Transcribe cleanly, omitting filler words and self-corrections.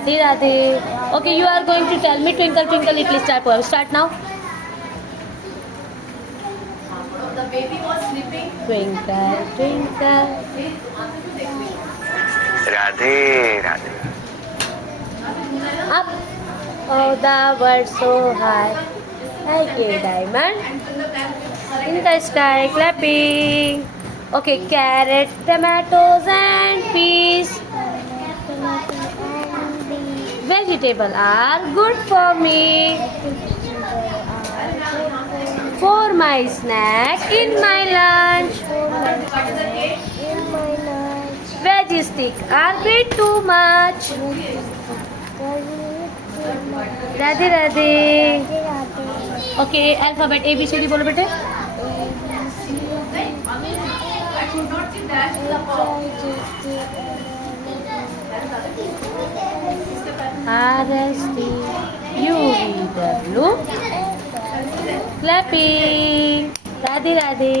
Radhe Radhe. Okay, you are going to tell me Twinkle Twinkle Little Star poem. Start now. The baby was sleeping. Twinkle Twinkle. Radhe Radhe Up. Oh, the world so high. Like a diamond in the sky, clapping. Okay, carrot, tomatoes, and peas. Vegetable are good for me. For my snack in my lunch. Veggie stick are bit too much. Radhe Radhe. Okay, alphabet A B C D बोलो बेटे. I should not see that. R S T U V W. Clapping. Radhe Radhe.